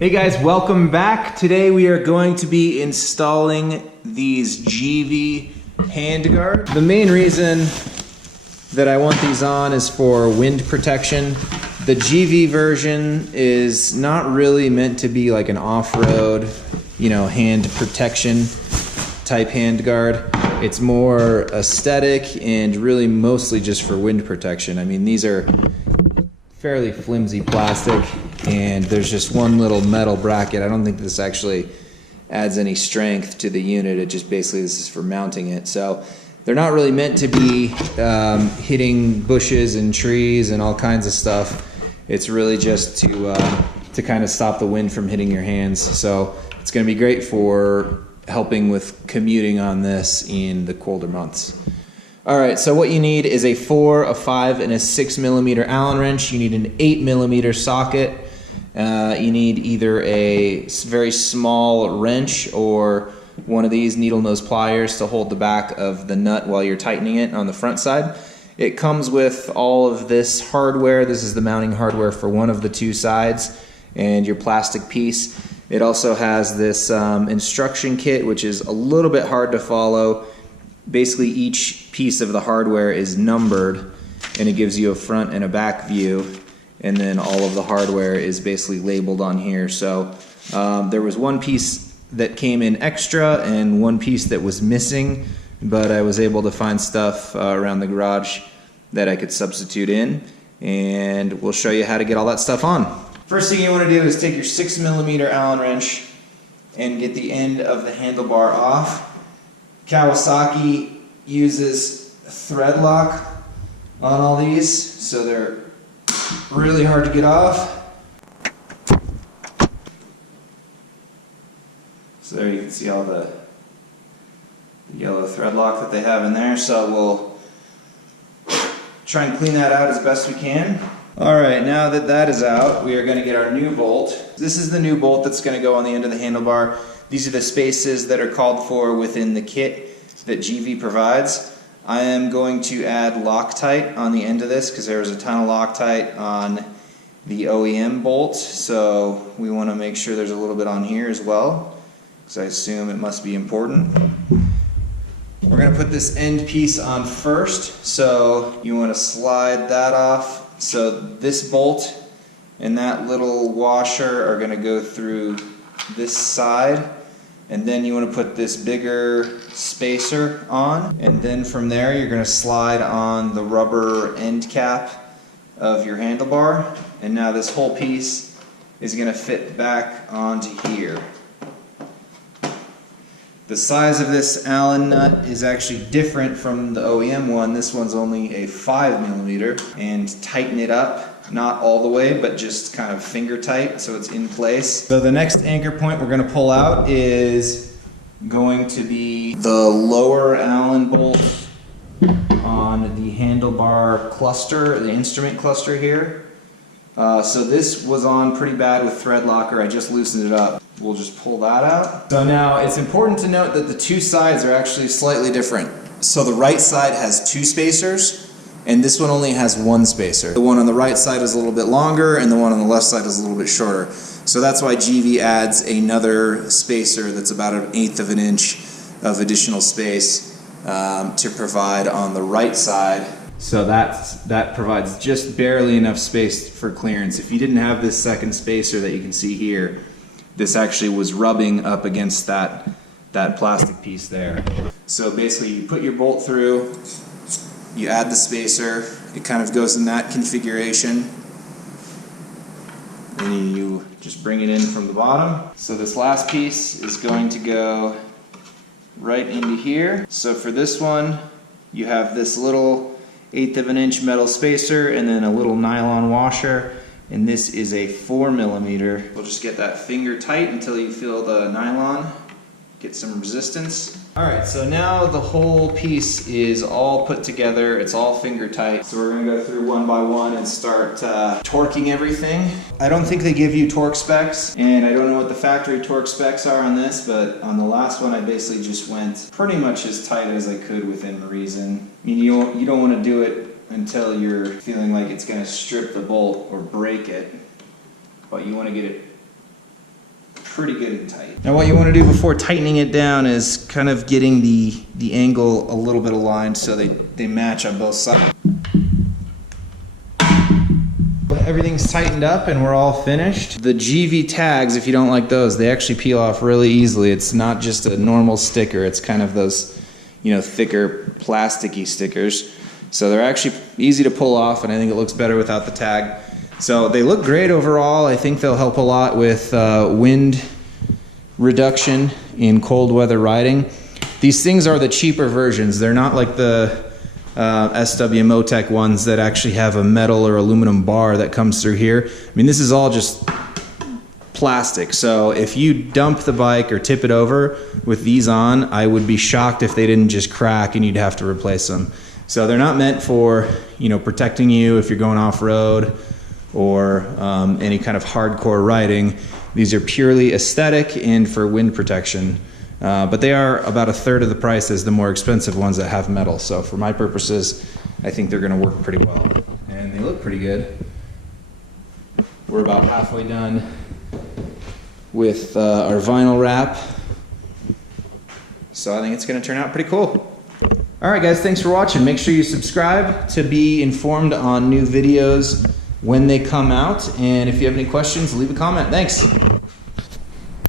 Hey guys, welcome back. Today we are going to be installing these Givi handguards. The main reason that I want these on is for wind protection. The Givi version is not really meant to be like an off-road, hand protection type handguard. It's more aesthetic and really mostly just for wind protection. I mean, these are fairly flimsy plastic and there's just one little metal bracket. I don't think this actually adds any strength to the unit. It just basically, this is for mounting it. So they're not really meant to be hitting bushes and trees and all kinds of stuff. It's really just to kind of stop the wind from hitting your hands. So it's going to be great for helping with commuting on this in the colder months. All right, so what you need is a 4, a 5, and a 6 millimeter Allen wrench. You need an 8 millimeter socket. You need either a very small wrench or one of these needle nose pliers to hold the back of the nut while you're tightening it on the front side. It comes with all of this hardware. This is the mounting hardware for one of the two sides and your plastic piece. It also has this instruction kit, which is a little bit hard to follow. Basically, each piece of the hardware is numbered and it gives you a front and a back view, and then all of the hardware is basically labeled on here. So there was one piece that came in extra and one piece that was missing, but I was able to find stuff around the garage that I could substitute in, and we'll show you how to get all that stuff on. First thing you want to do is take your 6 millimeter Allen wrench and get the end of the handlebar off. Kawasaki uses thread lock on all these, so they're really hard to get off. So there you can see all the yellow thread lock that they have in there. So we'll try and clean that out as best we can. Alright, now that that is out, we are going to get our new bolt. This is the new bolt that's going to go on the end of the handlebar. These are the spaces that are called for within the kit that Givi provides. I am going to add Loctite on the end of this because there was a ton of Loctite on the OEM bolt, so we want to make sure there's a little bit on here as well, because I assume it must be important. We're going to put this end piece on first, so you want to slide that off. So this bolt and that little washer are going to go through this side, and then you want to put this bigger spacer on, and then from there you're going to slide on the rubber end cap of your handlebar, and now this whole piece is going to fit back onto here. The size of this Allen nut is actually different from the OEM one. This one's only a 5 millimeter, and tighten it up, not all the way, but just kind of finger tight so it's in place. So the next anchor point we're going to pull out is going to be the lower Allen bolt on the handlebar cluster, the instrument cluster here. So this was on pretty bad with thread locker. I just loosened it up. We'll just pull that out. So now it's important to note that the two sides are actually slightly different. So the right side has 2 spacers, and this one only has 1 spacer. The one on the right side is a little bit longer, and the one on the left side is a little bit shorter. So that's why Givi adds another spacer that's about 1/8 of an inch of additional space to provide on the right side. So that provides just barely enough space for clearance. If you didn't have this second spacer that you can see here, this actually was rubbing up against that plastic piece there. So basically you put your bolt through, you add the spacer, it kind of goes in that configuration, and you just bring it in from the bottom. So this last piece is going to go right into here. So for this one, you have this little 1/8 of an inch metal spacer and then a little nylon washer, and this is a 4 millimeter. We'll just get that finger tight until you feel the nylon get some resistance. Alright, so now the whole piece is all put together, it's all finger tight. So we're going to go through one by one and start torquing everything. I don't think they give you torque specs, and I don't know what the factory torque specs are on this, but on the last one I basically just went pretty much as tight as I could within reason. I mean, you don't want to do it until you're feeling like it's going to strip the bolt or break it, but you want to get it pretty good and tight. Now what you want to do before tightening it down is kind of getting the angle a little bit aligned so they match on both sides. Everything's tightened up and we're all finished. The Givi tags, if you don't like those, they actually peel off really easily. It's not just a normal sticker, it's kind of those, you know, thicker plasticky stickers. So they're actually easy to pull off, and I think it looks better without the tag. So they look great overall. I think they'll help a lot with wind reduction in cold weather riding. These things are the cheaper versions. They're not like the SW Motec ones that actually have a metal or aluminum bar that comes through here. I mean, this is all just plastic. So if you dump the bike or tip it over with these on, I would be shocked if they didn't just crack and you'd have to replace them. So they're not meant for, you know, protecting you if you're going off-road or any kind of hardcore riding. These are purely aesthetic and for wind protection. But they are about a third of the price as the more expensive ones that have metal. So for my purposes, I think they're gonna work pretty well. And they look pretty good. We're about halfway done with our vinyl wrap. So I think it's gonna turn out pretty cool. All right guys, thanks for watching. Make sure you subscribe to be informed on new videos when they come out. And if you have any questions, leave a comment. Thanks.